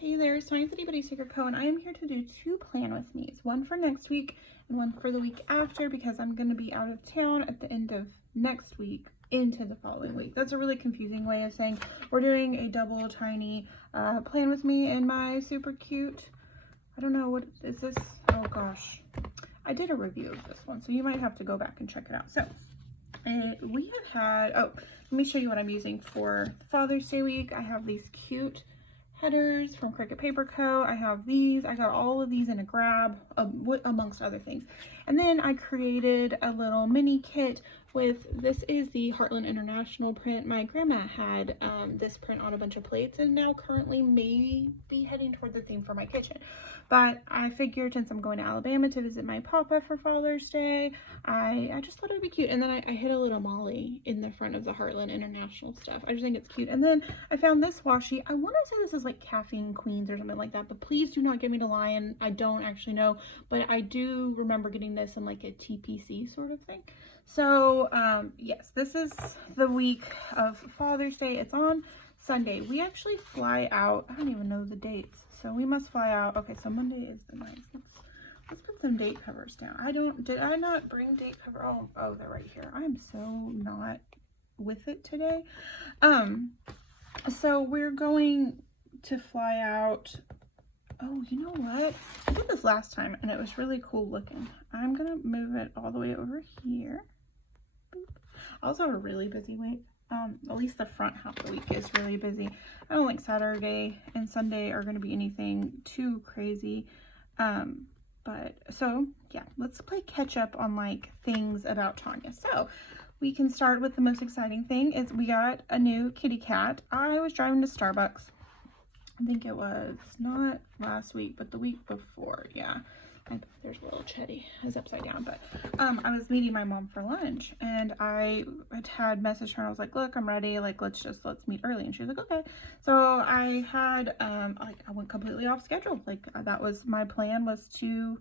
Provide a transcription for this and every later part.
Hey there, it's IttyBittyStickerCo, and I am here to do two plan with me's, one for next week and one for the week after, because I'm going to be out of town at the end of next week into the following week. That's a really confusing way of saying we're doing a double tiny plan with me and my super cute, I don't know, what is this? Oh gosh, I did a review of this one, so you might have to go back and check it out. So we have had, let me show you what I'm using for Father's Day week. I have these cute headers from Cricut Paper Co. I have these. I got all of these in a grab, amongst other things. And then I created a little mini kit with, this is the Heartland International print. My grandma had this print on a bunch of plates, and now currently may be heading toward the theme for my kitchen. But I figured, since I'm going to Alabama to visit my papa for Father's Day, I just thought it would be cute. And then I hid a little Molly in the front of the Heartland International stuff. I just think it's cute. And then I found this washi. I want to say this is like Caffeine Queens or something like that, but please do not get me to lie, and I don't actually know, but I do remember getting this in like a TPC sort of thing. So yes, this is the week of Father's Day. It's on Sunday. We actually fly out, I don't even know the dates, so we must fly out. Okay, so Monday is the 9th. Let's put some date covers down. Did I not bring date cover? Oh, they're right here. I am so not with it today. So we're going to fly out. Oh, you know what? I did this last time and it was really cool looking. I'm gonna move it all the way over here. Boop. I also have a really busy week. At least the front half of the week is really busy. I don't think Saturday and Sunday are gonna be anything too crazy. But so yeah, let's play catch up on like things about Tanya. So we can start with the most exciting thing is we got a new kitty cat. I was driving to Starbucks. I think it was not last week, but the week before. Yeah, there's a little Chetty. It's upside down, but I was meeting my mom for lunch, and I had messaged her. I was like, look, I'm ready. Like, let's meet early. And she was like, okay. So I had I went completely off schedule. Like, that was my plan, was to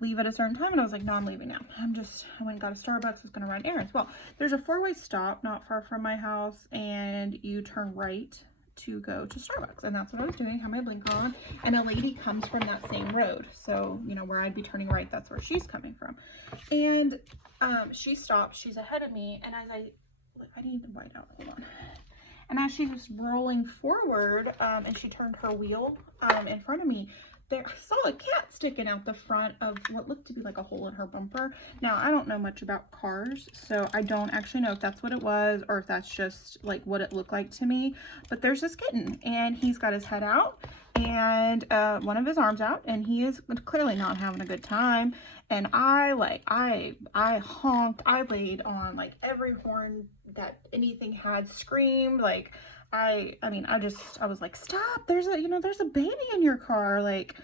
leave at a certain time, and I was like, no, I'm leaving now. I went and got a Starbucks. I was gonna run errands. Well, there's a 4-way stop not far from my house, and you turn right to go to Starbucks, and that's what I was doing. I had my blink on, and a lady comes from that same road, so you know where I'd be turning right, that's where she's coming from. And she stopped. She's ahead of me, and as I need the white out, hold on. And as she was rolling forward, and she turned her wheel in front of me, I saw a cat sticking out the front of what looked to be like a hole in her bumper. Now, I don't know much about cars, so I don't actually know if that's what it was or if that's just like what it looked like to me. But there's this kitten, and he's got his head out and one of his arms out, and he is clearly not having a good time. And I honked. I laid on like every horn that anything had, screamed. Like, I was like, stop, there's a baby in your car. Like,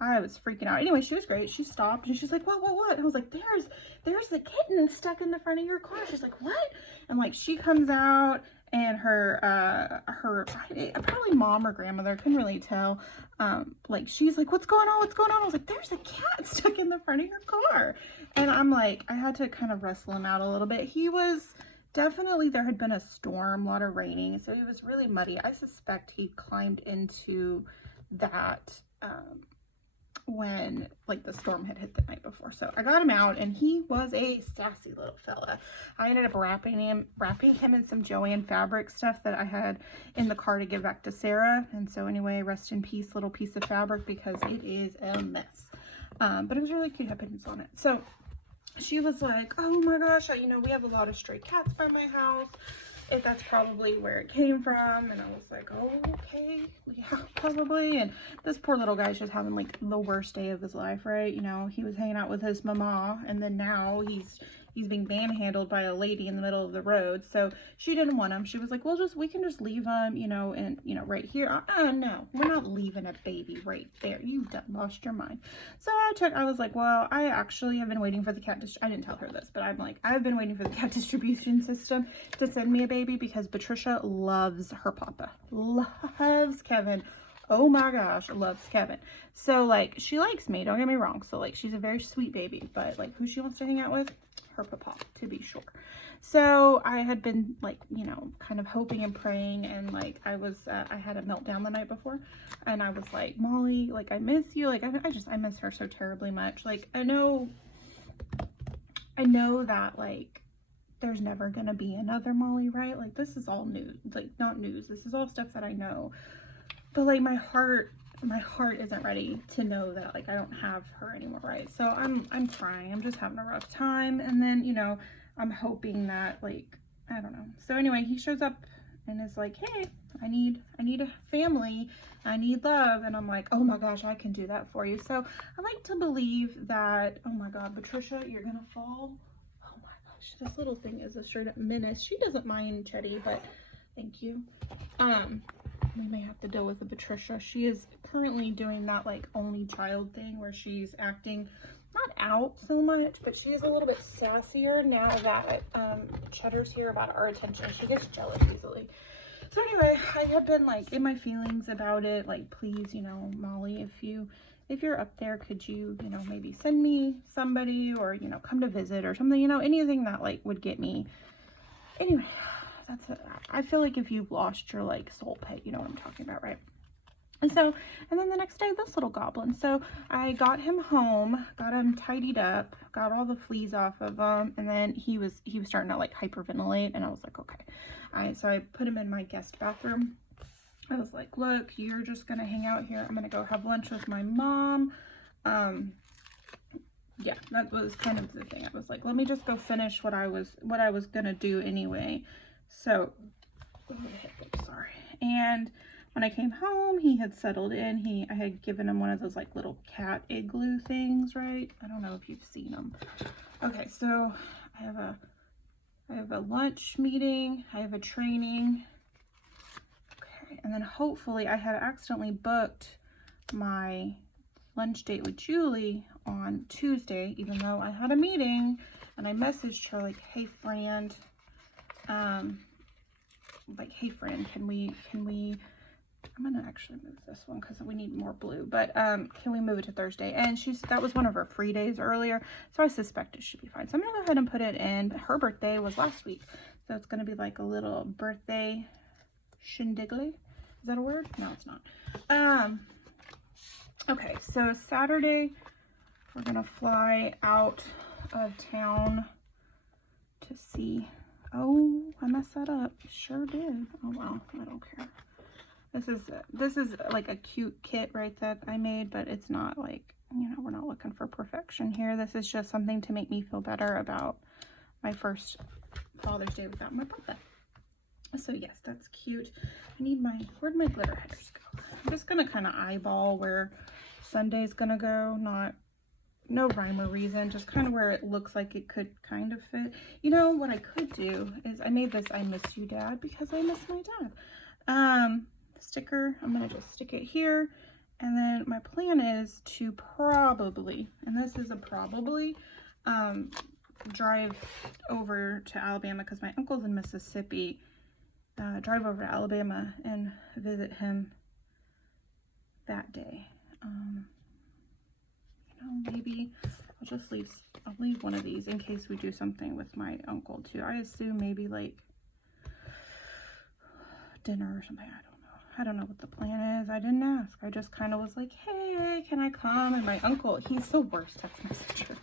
I was freaking out. Anyway, she was great. She stopped and she's like, what? And I was like, there's the kitten stuck in the front of your car. She's like, what? And like, she comes out, and her probably mom or grandmother, couldn't really tell, like, she's like, what's going on? I was like, there's a cat stuck in the front of your car. And I'm like, I had to kind of wrestle him out a little bit. He was definitely, there had been a storm, a lot of raining, so it was really muddy. I suspect he climbed into that when like the storm had hit the night before. So I got him out, and he was a sassy little fella. I ended up wrapping him in some Joanne fabric stuff that I had in the car to give back to Sarah. And so anyway, rest in peace, little piece of fabric, because it is a mess. But it was really cute, had pins on it. So she was like, oh my gosh, you know, we have a lot of stray cats by my house. If that's probably where it came from. And I was like, oh, okay, yeah, probably. And this poor little guy's just having like the worst day of his life, right? You know, he was hanging out with his mama, and then now he's being manhandled by a lady in the middle of the road. So she didn't want him. She was like, well, we can just leave him, you know, and you know, right here. No, we're not leaving a baby right there. You done lost your mind. So I was like, well, I actually have been waiting for the cat I didn't tell her this, but I'm like, I've been waiting for the cat distribution system to send me a baby, because Patricia loves her papa, loves Kevin, oh my gosh, loves Kevin. So like, she likes me, don't get me wrong. So like, she's a very sweet baby, but like, who she wants to hang out with? Her papa, to be sure. So I had been like, you know, kind of hoping and praying, and like I had a meltdown the night before, and I was like, Molly, like I miss you. Like I miss her so terribly much. Like I know that like there's never gonna be another Molly, right? Like this is all news, like not news. This is all stuff that I know. But like my heart isn't ready to know that like I don't have her anymore, right? So I'm crying. I'm just having a rough time. And then, you know, I'm hoping that like, I don't know. So anyway, he shows up and is like, hey, I need a family. I need love. And I'm like, oh my gosh, I can do that for you. So I like to believe that, oh my God, Patricia, you're gonna fall. Oh my gosh, this little thing is a straight up menace. She doesn't mind Chetty, but thank you. We may have to deal with the Patricia. She is currently doing that like only child thing where she's acting not out so much, but she is a little bit sassier now that Cheddar's here about our attention. She gets jealous easily. So anyway, I have been like in my feelings about it. Like, please, you know, Molly, if you're up there, could you, you know, maybe send me somebody, or, you know, come to visit or something, you know, anything that like would get me. Anyway, that's it. I feel like if you've lost your like soul pet, you know what I'm talking about, right? And then the next day, this little goblin. So I got him home, got him tidied up, got all the fleas off of him, and then he was starting to like hyperventilate, and I was like, okay. So I put him in my guest bathroom. I was like, look, you're just gonna hang out here. I'm gonna go have lunch with my mom. Yeah, that was kind of the thing. I was like, let me just go finish what I was gonna do anyway. So, sorry. And when I came home, he had settled in. I had given him one of those like little cat igloo things, right? I don't know if you've seen them. Okay, so I have a lunch meeting. I have a training. Okay, and then hopefully I had accidentally booked my lunch date with Julie on Tuesday, even though I had a meeting, and I messaged her like, hey friend, can we I'm gonna actually move this one because we need more blue, but can we move it to Thursday? And that was one of her free days earlier, so I suspect it should be fine. So I'm gonna go ahead and put it in. Her birthday was last week, so it's gonna be like a little birthday shindiggly. Is that a word? No, it's not. Okay, so Saturday we're gonna fly out of town to see. Oh, I messed that up. Sure did. Oh well, I don't care. This is like a cute kit, right, that I made, but it's not like, you know, we're not looking for perfection here. This is just something to make me feel better about my first Father's Day without my papa. So yes, that's cute. I need where'd my glitter headers go? I'm just gonna kind of eyeball where Sunday's gonna go, no rhyme or reason, just kind of where it looks like it could kind of fit. You know, what I could do is I made this I miss you dad because I miss my dad. Sticker, I'm gonna just stick it here, and then my plan is to probably, and this is a probably, drive over to Alabama because my uncle's in Mississippi. Drive over to Alabama and visit him that day. You know, maybe I'll leave one of these in case we do something with my uncle too. I assume maybe like dinner or something. I don't know what the plan is. I didn't ask. I just kind of was like, hey, can I come? And my uncle, he's the worst text messenger.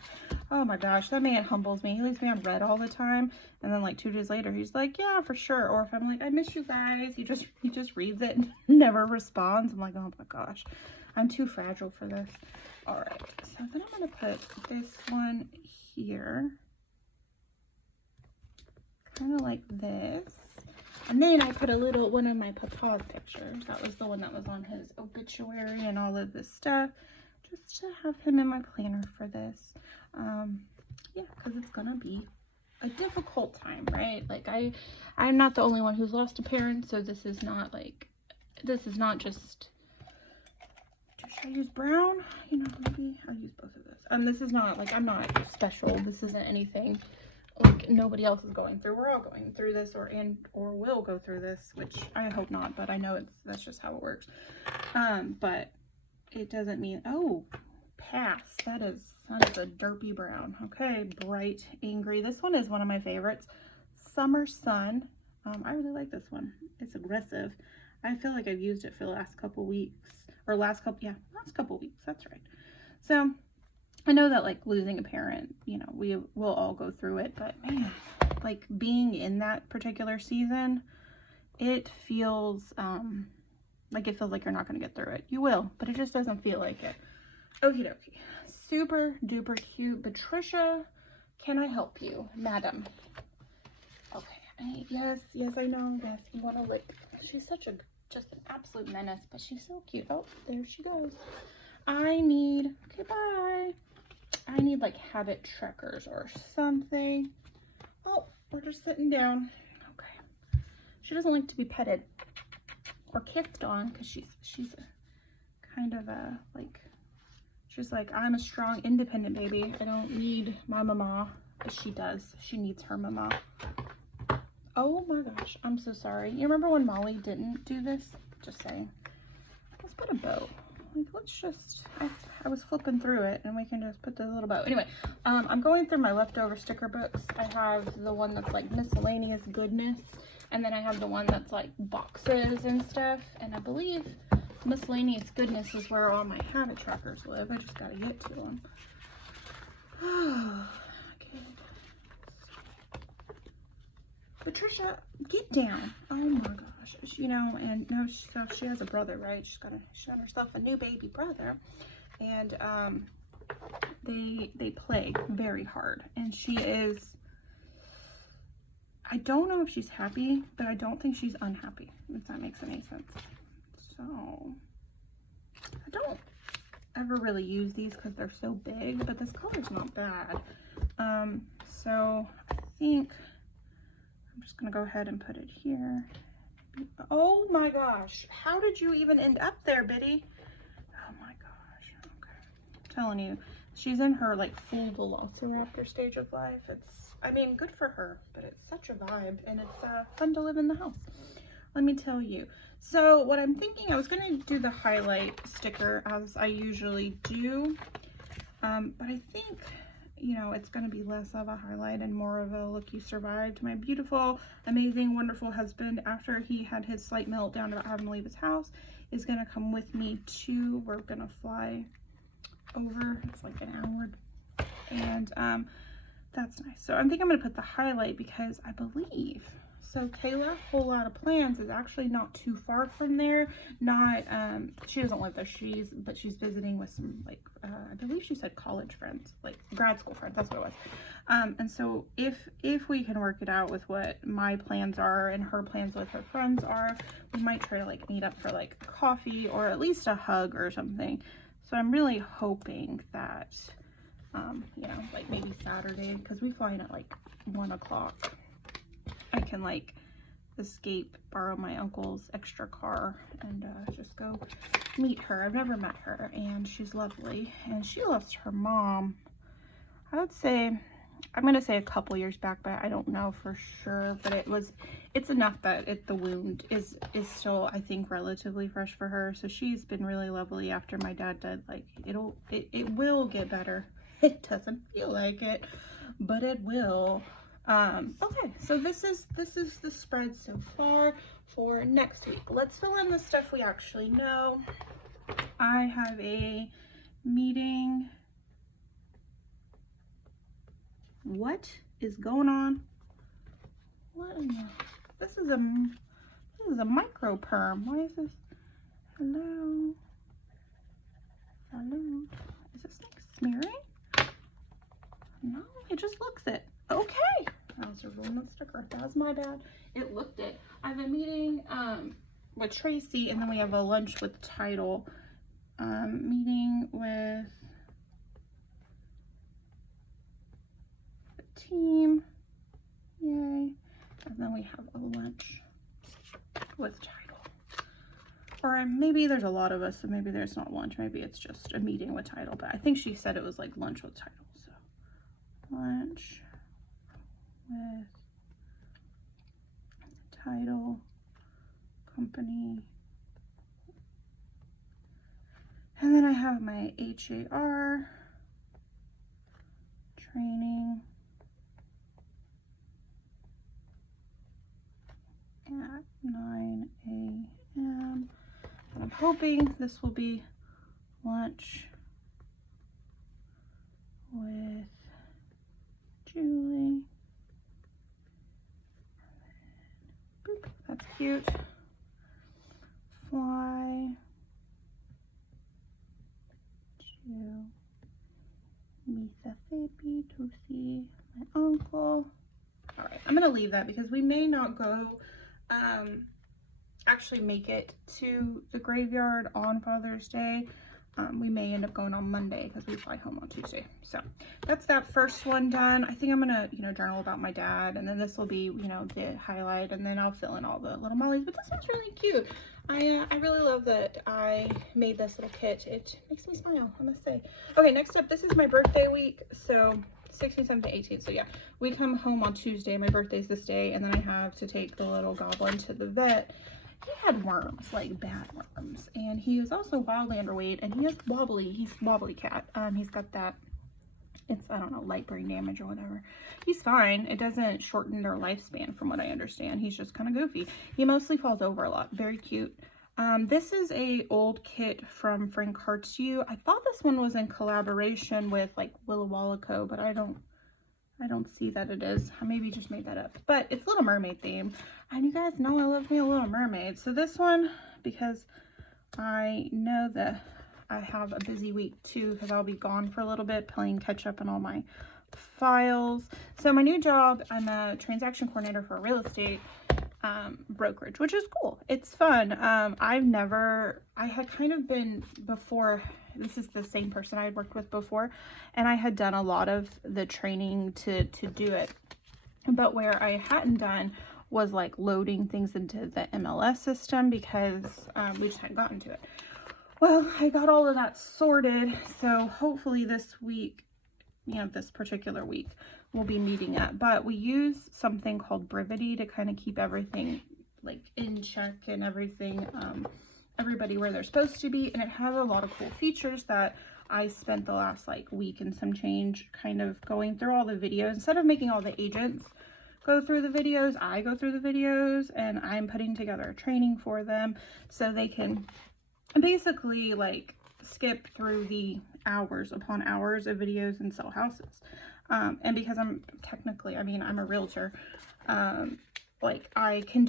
Oh my gosh, that man humbles me. He leaves me on red all the time. And then like 2 days later, he's like, yeah, for sure. Or if I'm like, I miss you guys, he just reads it and never responds. I'm like, oh my gosh, I'm too fragile for this. All right, so then I'm gonna put this one here, kind of like this. And then I put a little one of my papa's pictures. That was the one that was on his obituary and all of this stuff, just to have him in my planner for this. Yeah, because it's gonna be a difficult time, right? Like I'm not the only one who's lost a parent, so this is not just, should I use brown? You know, maybe I'll use both of those. This is not like, I'm not special. This isn't anything like nobody else is going through. We're all going through this, or will go through this, which I hope not, but I know that's just how it works. But it doesn't mean, oh, pass. That is a derpy brown. Okay, bright, angry. This one is one of my favorites. Summer Sun. I really like this one. It's aggressive. I feel like I've used it for the last couple weeks, or last couple weeks. That's right. So I know that, like, losing a parent, you know, we will all go through it, but man, like, being in that particular season, it feels like you're not going to get through it. You will, but it just doesn't feel like it. Okie dokie. Super duper cute. Patricia, can I help you, madam? Okay. Yes, I know. Yes, you want to lick. She's just an absolute menace, but she's so cute. Oh, there she goes. Okay, bye. I need like habit trackers or something. Oh, we're just sitting down. Okay. She doesn't like to be petted or kissed on because she's kind of she's like, I'm a strong, independent baby. I don't need my mama, but she does. She needs her mama. Oh my gosh, I'm so sorry. You remember when Molly didn't do this? Just saying. Let's put a bow. Like, let's just, I was flipping through it and we can just put the little bow. Anyway, I'm going through my leftover sticker books. I have the one that's like miscellaneous goodness, and then I have the one that's like boxes and stuff, and I believe miscellaneous goodness is where all my habit trackers live. I just gotta get to them. Okay. Patricia, get down. Oh my gosh. You know, and no, so she has a brother, right? She's got herself a new baby brother, and they play very hard, and she is, I don't know if she's happy, but I don't think she's unhappy, if that makes any sense. So I don't ever really use these because they're so big, but this color's not bad. So I think I'm just gonna go ahead and put it here. Oh my gosh, how did you even end up there, Bitty? Oh my gosh. Okay, I'm telling you, she's in her like full velociraptor stage of life. I mean, good for her, but it's such a vibe, and it's fun to live in the house, let me tell you. So what I'm thinking, I was going to do the highlight sticker as I usually do, but I think, you know, it's going to be less of a highlight and more of a look, you survived. My beautiful, amazing, wonderful husband, after he had his slight meltdown about having to leave his house, is going to come with me to, we're going to fly over, it's like an hour, and that's nice. So I think I'm going to put the highlight because I believe, so Kayla, Whole Lot of Plans is actually not too far from there. Not, she doesn't live there, but she's visiting with some, like, I believe she said college friends, like grad school friends, that's what it was. And so if we can work it out with what my plans are and her plans with her friends are, we might try to like meet up for like coffee or at least a hug or something. So I'm really hoping that, you know, like maybe Saturday, because we fly in at like 1 o'clock. I can like escape, borrow my uncle's extra car, and just go meet her. I've never met her, and she's lovely, and she lost her mom, I would say, I'm gonna say a couple years back, but I don't know for sure, but it's enough that the wound is still, I think, relatively fresh for her. So she's been really lovely after my dad died. Like, it will get better. It doesn't feel like it, but it will. Okay, so this is the spread so far for next week. Let's fill in the stuff we actually know. I have a meeting. What is going on? What in the, this is a micro perm. Why is this? Hello? Is this like smearing? No, it just looks it. Okay. That was a ruined sticker. That was my bad. It looked it. I have a meeting with Tracy, and then we have a lunch with Title. Meeting with the team. Yay. And then we have a lunch with Title. Or maybe there's a lot of us, so maybe there's not lunch. Maybe it's just a meeting with Title. But I think she said it was like lunch with Title. So lunch with title, company, and then I have my HAR training at 9 a.m. I'm hoping this will be lunch with Julie. Boop, that's cute. Fly to meet the baby to see my uncle. All right, I'm gonna leave that because we may not go actually make it to the graveyard on Father's Day. We may end up going on Monday because we fly home on Tuesday. So that's that first one done. I think I'm gonna, journal about my dad, and then this will be, the highlight, and then I'll fill in all the little mollies. But this one's really cute. I really love that I made this little kit. It makes me smile, I must say. Okay, next up, this is my birthday week. So 16th, 17th, 18th. So yeah, we come home on Tuesday. My birthday's this day, and then I have to take the little goblin to the vet. He had worms, like bad worms, and he is also wildly underweight, and he's wobbly cat. He's got that, it's, I don't know, light brain damage or whatever. He's fine. It doesn't shorten their lifespan from what I understand. He's just kind of goofy. He mostly falls over a lot. Very cute. This is a old kit from FrankHeartsYou. I thought this one was in collaboration with like TheFruitStickerCo, but I don't see that it is. I maybe just made that up. But it's Little Mermaid theme. And you guys know I love me a Little Mermaid. So this one, because I know that I have a busy week too, because I'll be gone for a little bit playing catch up on all my files. So my new job, I'm a transaction coordinator for a real estate brokerage, which is cool. It's fun. I had kind of been before, this is the same person I had worked with before, and I had done a lot of the training to do it. But where I hadn't done was like loading things into the MLS system because we just hadn't gotten to it. Well, I got all of that sorted, so hopefully this week, this particular week, we'll be meeting up. But we use something called Brevity to kind of keep everything like in check and everything, everybody where they're supposed to be. And it has a lot of cool features that I spent the last like week and some change kind of going through all the videos. Instead of making all the agents go through the videos, I go through the videos, and I'm putting together a training for them so they can basically like skip through the hours upon hours of videos and sell houses. And because I'm technically, I'm a realtor, like they can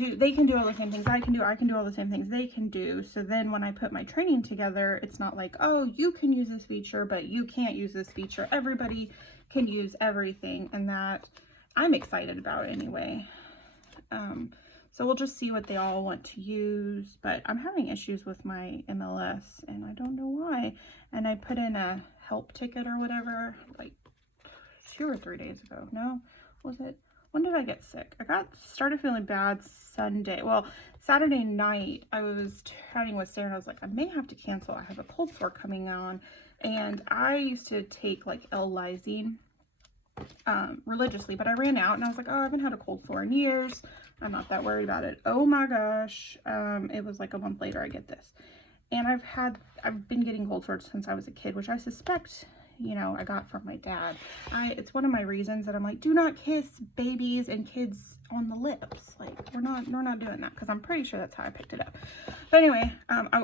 do all the same things I can do all the same things they can do. So then when I put my training together, it's not like, oh, you can use this feature, but you can't use this feature. Everybody can use everything, and that I'm excited about anyway. So we'll just see what they all want to use, but I'm having issues with my MLS and I don't know why. And I put in a help ticket or whatever, like 2 or 3 days ago. No, was it? When did I get sick? I started feeling bad Sunday. Well, Saturday night, I was chatting with Sarah and I was like, I may have to cancel. I have a cold sore coming on. And I used to take like L-lysine religiously, but I ran out and I was like, oh, I haven't had a cold sore in years. I'm not that worried about it. Oh my gosh. It was like a month later I get this. And I've been getting cold sores since I was a kid, which I suspect, I got from my dad. It's one of my reasons that I'm like, do not kiss babies and kids on the lips. Like, we're not doing that, because I'm pretty sure that's how I picked it up. But anyway,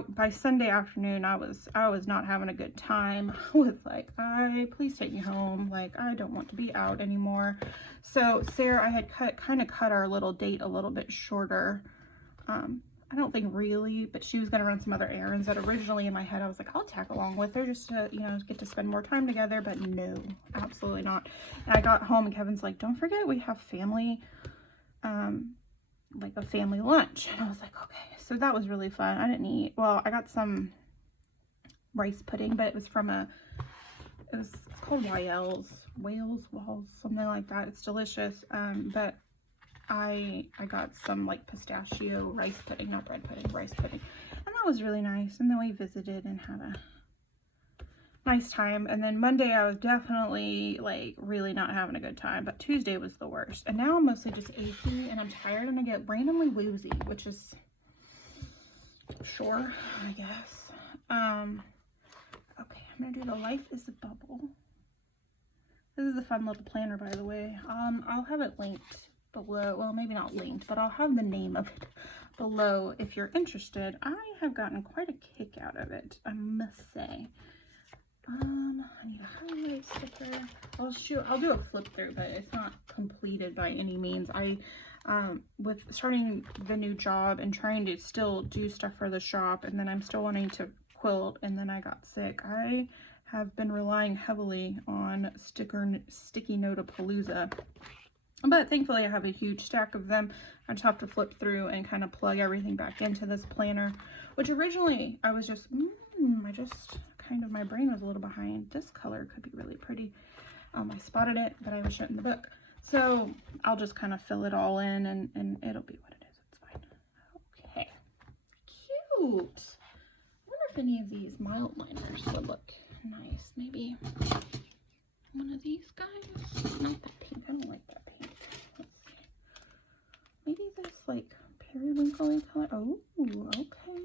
by Sunday afternoon, I was not having a good time. I was like, please take me home. Like, I don't want to be out anymore. So Sarah, I had kind of cut our little date a little bit shorter. I don't think really, but she was going to run some other errands that originally in my head, I was like, I'll tag along with her just to, get to spend more time together. But no, absolutely not. And I got home and Kevin's like, don't forget we have family, like a family lunch. And I was like, okay. So that was really fun. I didn't eat. Well, I got some rice pudding, but it was from it's called Wales, something like that. It's delicious. But I got some like pistachio rice pudding, not bread pudding, rice pudding. And that was really nice. And then we visited and had a nice time. And then Monday I was definitely like really not having a good time, but Tuesday was the worst. And now I'm mostly just achy and I'm tired and I get randomly woozy, which is sure, I guess. Okay, I'm gonna do the Life is a Bubble. This is a fun little planner, by the way. I'll have it linked below. Well, maybe not linked, but I'll have the name of it below if you're interested. I have gotten quite a kick out of it, I must say. I need a highlight sticker. I'll do a flip through, but it's not completed by any means. With starting the new job and trying to still do stuff for the shop, and then I'm still wanting to quilt, and then I got sick. I have been relying heavily on sticky Notapalooza, but thankfully I have a huge stack of them. I just have to flip through and kind of plug everything back into this planner, which originally I was just my brain was a little behind. This color could be really pretty. I spotted it, but I wish it in the book. So I'll just kind of fill it all in and it'll be what it is. It's fine. Okay. Cute. I wonder if any of these mild liners would look nice. Maybe one of these guys. Not that pink. I don't like that pink. Let's see. Maybe this like periwinkle color. Oh, okay.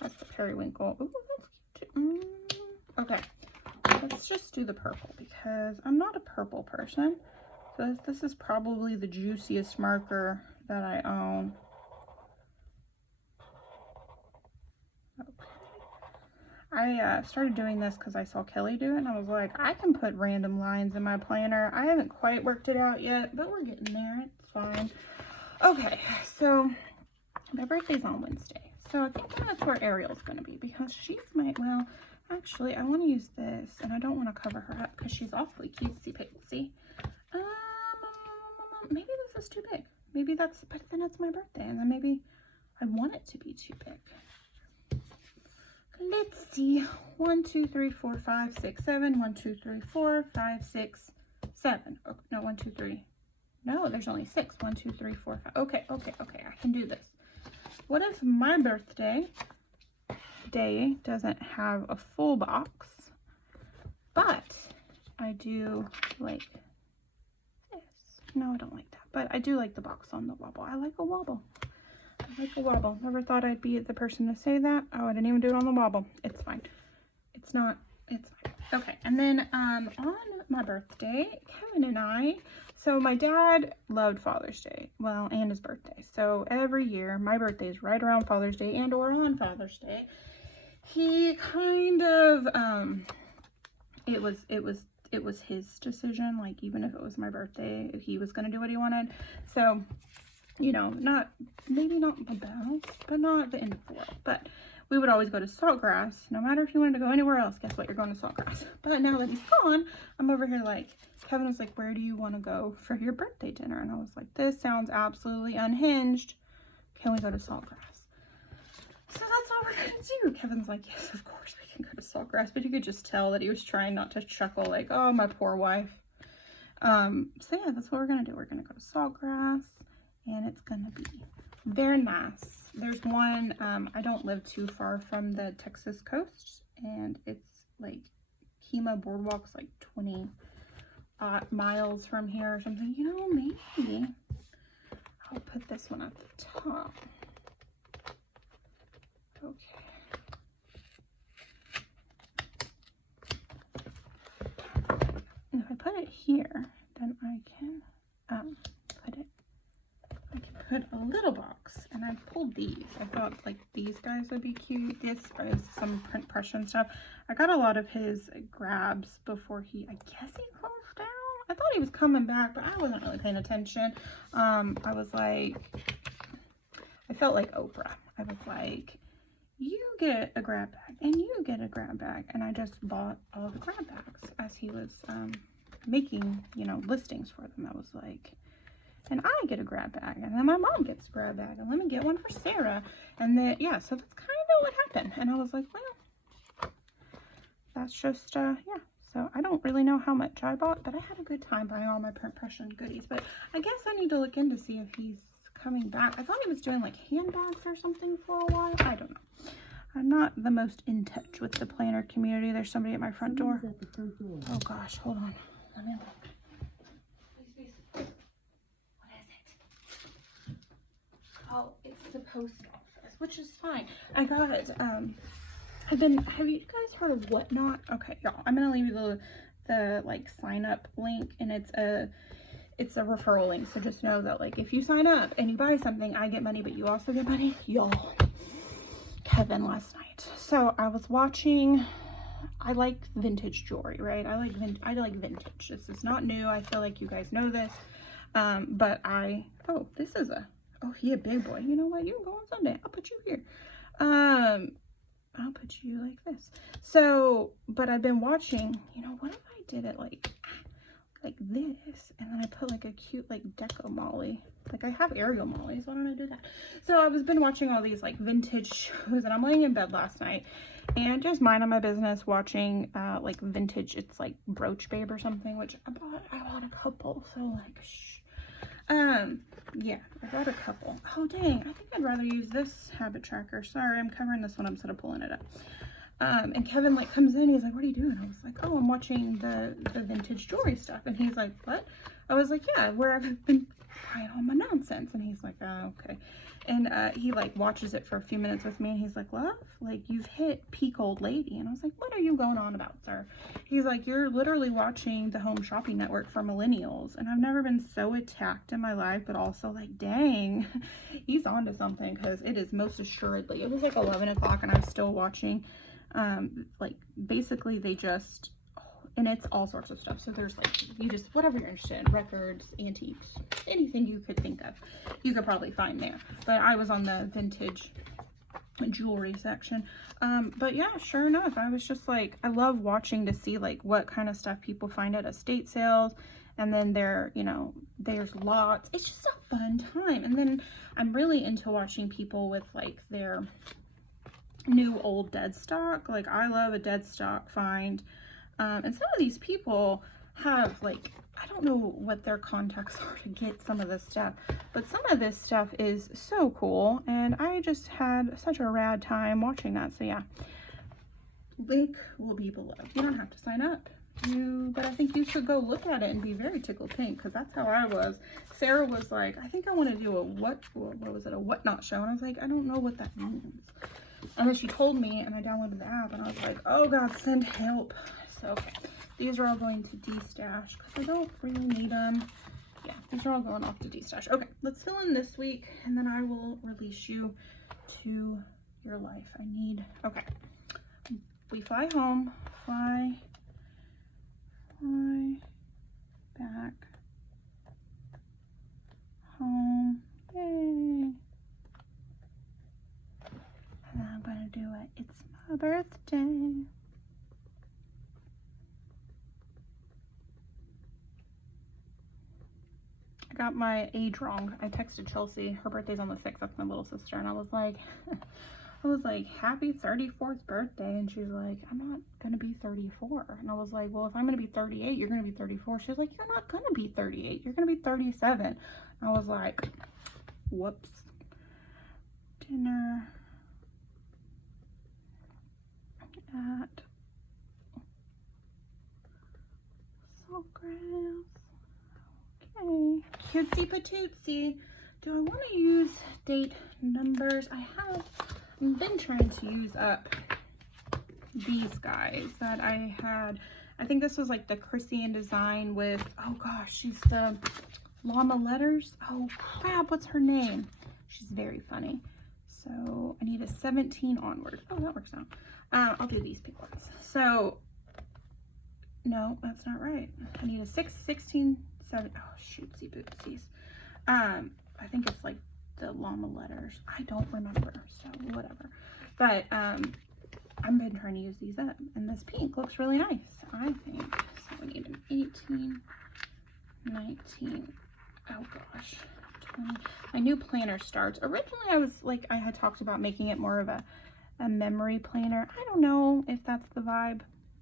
That's the periwinkle. Oh, that's cute too. Okay. Let's just do the purple because I'm not a purple person. So this is probably the juiciest marker that I own. I started doing this because I saw Kelly do it, and I was like, I can put random lines in my planner. I haven't quite worked it out yet, but we're getting there. It's fine. Okay, so my birthday's on Wednesday. So I think that's where Ariel's going to be because she's well, actually, I want to use this, and I don't want to cover her up because she's awfully cutesy-pitsy. Maybe this is too big. Maybe but then it's my birthday, and then maybe I want it to be too big. Let's see. 1, 2, 3, 4, 5, 6, 7. 1, 2, 3, 4, 5, 6, 7. Oh, no, 1, 2, 3. No, there's only 6. 1, 2, 3, 4, 5. Okay. I can do this. What if my birthday day doesn't have a full box, but I do like this? No, I don't like that, but I do like the box on the wobble. I like a wobble. Never thought I'd be the person to say that. Oh, I didn't even do it on the wobble. It's fine. It's fine. Okay, and then on my birthday, Kevin and I, so my dad loved Father's Day, well, and his birthday. So every year, my birthday is right around Father's Day and or on Father's Day. He kind of, it was his decision, like even if it was my birthday, he was going to do what he wanted. So, you know, maybe not the best, but not the end of the world. But we would always go to Saltgrass. No matter if you wanted to go anywhere else, guess what? You're going to Saltgrass. But now that he's gone, I'm over here like, Kevin was like, where do you want to go for your birthday dinner? And I was like, this sounds absolutely unhinged. Can we go to Saltgrass? So that's all we're going to do. Kevin's like, yes, of course we can go to Saltgrass. But you could just tell that he was trying not to chuckle like, oh, my poor wife. So yeah, that's what we're going to do. We're going to go to Saltgrass. And it's gonna be very nice. There's one, I don't live too far from the Texas coast, and it's like Kima Boardwalk's like 20 miles from here or something. You know, maybe I'll put this one at the top. Okay. And if I put it here, then I can put a little box, and I pulled these. I thought like these guys would be cute. This is some print pressure and stuff. I got a lot of his grabs before I guess he closed down. I thought he was coming back, but I wasn't really paying attention. I was like, I felt like Oprah. I was like, you get a grab bag and you get a grab bag, and I just bought all the grab bags as he was making, you know, listings for them. I was like, and I get a grab bag, and then my mom gets a grab bag, and let me get one for Sarah. And then, yeah, so that's kind of what happened. And I was like, well, that's just, yeah. So I don't really know how much I bought, but I had a good time buying all my print pressure goodies. But I guess I need to look in to see if he's coming back. I thought he was doing like handbags or something for a while. I don't know. I'm not the most in touch with the planner community. There's somebody at my front door. At the front door. Oh gosh, hold on. Let me look. Please. What is it? Oh, it's the post office, which is fine. I got it. Have you guys heard of Whatnot? Okay, y'all, I'm gonna leave you the like sign up link, and it's a referral link. So just know that like if you sign up and you buy something, I get money, but you also get money. Y'all, Kevin last night. So I was watching. I like vintage jewelry, right? I like vintage. This is not new. I feel like you guys know this. But this is he a big boy. You know what? You can go on Sunday. I'll put you here. I'll put you like this. So, but I've been watching, you know, what if I did it like this, and then I put like a cute like deco molly. Like I have Ariel molly, so why don't I do that? So I've been watching all these like vintage shows, and I'm laying in bed last night and just minding my business watching like vintage. It's like Brooch Babe or something, which I bought a couple. So like yeah, I bought a couple. Oh dang, I think I'd rather use this habit tracker. Sorry, I'm covering this one instead of pulling it up. And Kevin like comes in, he's like, what are you doing? I was like, oh, I'm watching the vintage jewelry stuff. And he's like, what? I was like, yeah, where I've been buying all my nonsense. And he's like, oh, okay. And he like watches it for a few minutes with me, and he's like, love, like you've hit peak old lady. And I was like, what are you going on about, sir? He's like, you're literally watching the Home Shopping Network for millennials. And I've never been so attacked in my life, but also like, dang, he's onto something, because it is most assuredly, it was like 11 o'clock and I was still watching. Like basically they just, and it's all sorts of stuff. So there's like, you just, whatever you're interested in, records, antiques, anything you could think of, you could probably find there. But I was on the vintage jewelry section. But yeah, sure enough, I was just like, I love watching to see like what kind of stuff people find at estate sales. And then there, you know, there's lots. It's just a fun time. And then I'm really into watching people with like their new old dead stock. Like I love a dead stock find. And some of these people have like, I don't know what their contacts are to get some of this stuff, but some of this stuff is so cool, and I just had such a rad time watching that. So yeah, link will be below. You don't have to sign up, but I think you should go look at it and be very tickled pink, because that's how I was. Sarah was like, I think I want to do a what was it, a Whatnot show, and I was like, I don't know what that means. And then she told me, and I downloaded the app, and I was like, oh God, send help. So, okay, these are all going to destash, because I don't really need them. Yeah, these are all going off to destash. Okay, let's fill in this week, and then I will release you to your life. Okay, we fly home, fly back home, yay. And I'm gonna do it. It's my birthday. I got my age wrong. I texted Chelsea. Her birthday's on the 6th. That's my little sister. And I was like, happy 34th birthday. And she's like, I'm not gonna be 34. And I was like, well, if I'm gonna be 38, you're gonna be 34. She's like, you're not gonna be 38. You're gonna be 37. And I was like, whoops. Dinner at Saltgrass. Okay, cutesy patootsy. Do I want to use date numbers? I've been trying to use up these guys that I had. I think this was like the Chrissy design with, oh gosh, she's the llama letters. Oh crap, what's her name? She's very funny. So I need a 17 onward. Oh, that works out. I'll do these pink ones. So, no, that's not right. I need a 16, 7. Oh, shootsy bootsies. I think it's like the llama letters. I don't remember, so whatever. But I've been trying to use these up, and this pink looks really nice, I think. So we need an 18, 19. Oh gosh. 20. My new planner starts. Originally, I had talked about making it more of a memory planner. I don't know if that's the vibe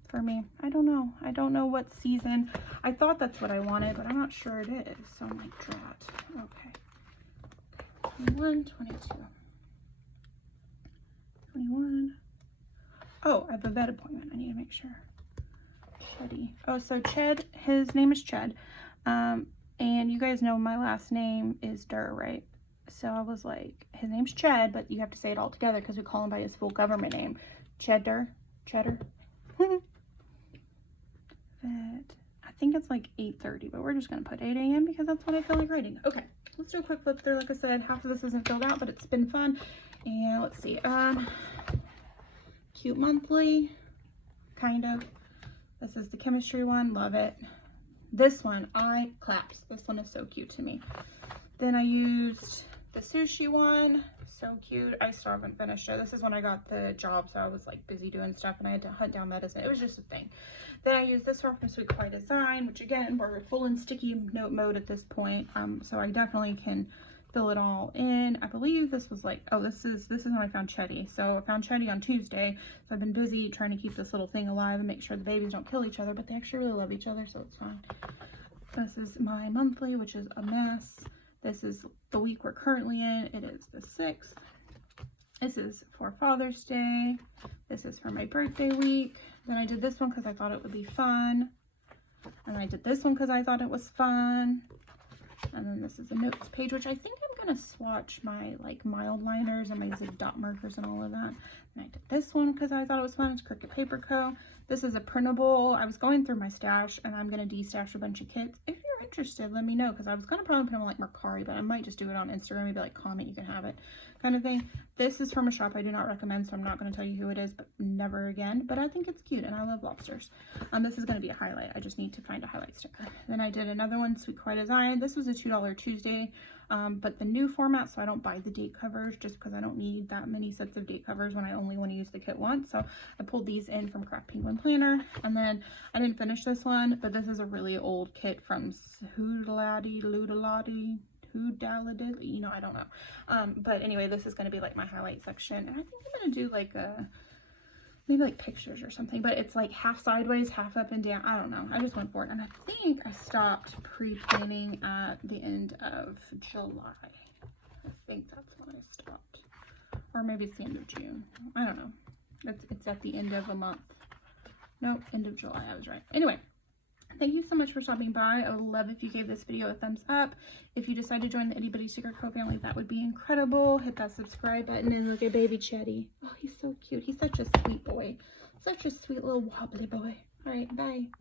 for me. I don't know. I don't know what season. I thought that's what I wanted, but I'm not sure it is. So I'm like, drat. Okay. 21, 22. 21, Oh, I have a vet appointment. I need to make sure. Chetty. Oh, so Ched, his name is Ched. And you guys know my last name is Durr, right? So I was like, his name's Ched, but you have to say it all together because we call him by his full government name. Cheddar. Cheddar. Vet. I think it's like 8:30, but we're just going to put 8 a.m. because that's what I feel like writing. Okay, let's do a quick flip through. Like I said, half of this isn't filled out, but it's been fun. And let's see. Cute monthly. Kind of. This is the chemistry one. Love it. This one, claps. This one is so cute to me. Then I used the sushi one. So cute. I still haven't finished it. This is when I got the job, so I was like busy doing stuff and I had to hunt down medicine. It was just a thing. Then I used this one from Sweet Kawaii Design, which again, we're full in sticky note mode at this point. So I definitely can fill it all in. I believe this was like, oh, this is when I found Chetty. So I found Chetty on Tuesday. So I've been busy trying to keep this little thing alive and make sure the babies don't kill each other, but they actually really love each other, so it's fine. This is my monthly, which is a mess. This is the week we're currently in. It is the 6th. This is for Father's Day. This is for my birthday week. Then I did this one because I thought it would be fun. And I did this one because I thought it was fun. And then this is a notes page, which I think I'm going to swatch my like mild liners and my zig dot markers and all of that. And I did this one because I thought it was fun. It's Cricut Paper Co. This is a printable. I was going through my stash and I'm going to de-stash a bunch of kits. If you're interested, let me know, because I was going to probably put them on like Mercari, but I might just do it on Instagram. Maybe like comment, you can have it kind of thing. This is from a shop I do not recommend, so I'm not going to tell you who it is, but never again. But I think it's cute and I love lobsters. This is going to be a highlight. I just need to find a highlight sticker. Then I did another one, Sweet Kawaii Design. This was a $2 Tuesday, but the new format, so I don't buy the date covers just because I don't need that many sets of date covers when I only want to use the kit once. So I pulled these in from Craft Penguin Planner. And then I didn't finish this one, but this is a really old kit from Hoodaladi, you know, I don't know. But anyway, this is going to be like my highlight section. And I think I'm going to do like maybe like pictures or something, but it's like half sideways, half up and down. I don't know. I just went for it. And I think I stopped pre-planning at the end of July. I think that's when I stopped. Or maybe it's the end of June. I don't know. It's at the end of a month. Nope, end of July. I was right. Anyway, thank you so much for stopping by. I would love if you gave this video a thumbs up. If you decide to join the IttyBittyStickerCo family, that would be incredible. Hit that subscribe button and look at baby Chetty. Oh, he's so cute. He's such a sweet boy. Such a sweet little wobbly boy. All right, bye.